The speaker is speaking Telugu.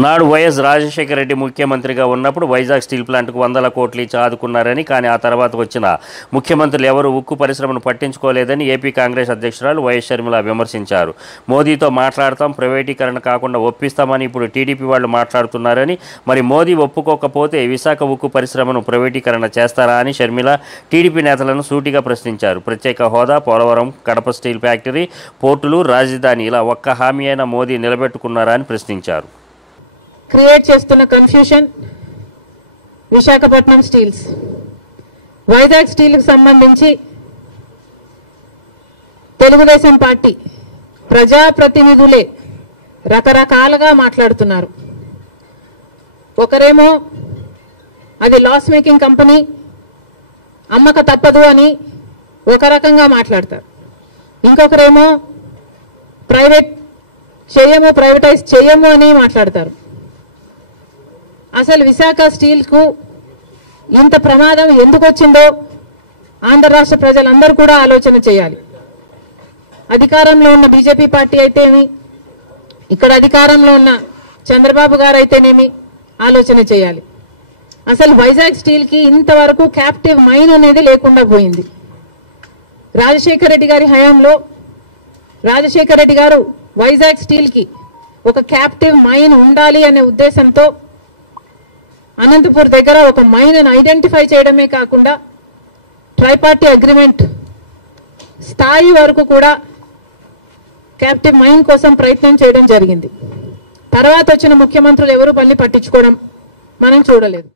నాడు వైఎస్ రాజశేఖర రెడ్డి ముఖ్యమంత్రిగా ఉన్నప్పుడు వైజాగ్ స్టీల్ ప్లాంట్కు 100 కోట్లు ఇచ్చి ఆదుకున్నారని, కానీ ఆ తర్వాత వచ్చిన ముఖ్యమంత్రులు ఎవరూ ఉక్కు పరిశ్రమను పట్టించుకోలేదని ఏపీ కాంగ్రెస్ అధ్యక్షురాలు వైఎస్ షర్మిల విమర్శించారు. మోదీతో మాట్లాడతాం, ప్రైవేటీకరణ కాకుండా ఒప్పిస్తామని ఇప్పుడు టీడీపీ వాళ్ళు మాట్లాడుతున్నారని, మరి మోదీ ఒప్పుకోకపోతే విశాఖ ఉక్కు పరిశ్రమను ప్రైవేటీకరణ చేస్తారా అని షర్మిల టీడీపీ నేతలను సూటిగా ప్రశ్నించారు. ప్రత్యేక హోదా, పోలవరం, కడప స్టీల్ ఫ్యాక్టరీ, పోర్టులు, రాజధాని ఇలా ఒక్క హామీ అయినా మోదీ నిలబెట్టుకున్నారా అని ప్రశ్నించారు. క్రియేట్ చేస్తున్న కన్ఫ్యూషన్ విశాఖపట్నం స్టీల్స్, వైజాగ్ స్టీల్కి సంబంధించి తెలుగుదేశం పార్టీ ప్రజాప్రతినిధులే రకరకాలుగా మాట్లాడుతున్నారు. ఒకరేమో అది లాస్ మేకింగ్ కంపెనీ, అమ్మక తప్పదు అని ఒక రకంగా మాట్లాడతారు. ఇంకొకరేమో ప్రైవేటైజ్ చేయము అని మాట్లాడతారు. అసలు విశాఖ స్టీల్కు ఇంత ప్రమాదం ఎందుకు వచ్చిందో ఆంధ్ర రాష్ట్ర ప్రజలందరూ కూడా ఆలోచన చేయాలి. అధికారంలో ఉన్న బీజేపీ పార్టీ అయితేనేమి, ఇక్కడ అధికారంలో ఉన్న చంద్రబాబు గారు అయితేనేమి ఆలోచన చేయాలి. అసలు వైజాగ్ స్టీల్కి ఇంతవరకు క్యాప్టివ్ మైన్ అనేది లేకుండా పోయింది. రాజశేఖర రెడ్డి గారి హయాంలో రాజశేఖర రెడ్డి గారు వైజాగ్ స్టీల్కి ఒక క్యాప్టివ్ మైన్ ఉండాలి అనే ఉద్దేశంతో అనంతపూర్ దగ్గర ఒక మైన్ ఐడెంటిఫై చేయడమే కాకుండా ట్రైపార్టీ అగ్రిమెంట్ స్థాయి వరకు కూడా క్యాప్టివ్ మైన్ కోసం ప్రయత్నం చేయడం జరిగింది. తర్వాత వచ్చిన ముఖ్యమంత్రులు ఎవరు పట్టించుకోవడం మనం చూడలేదు.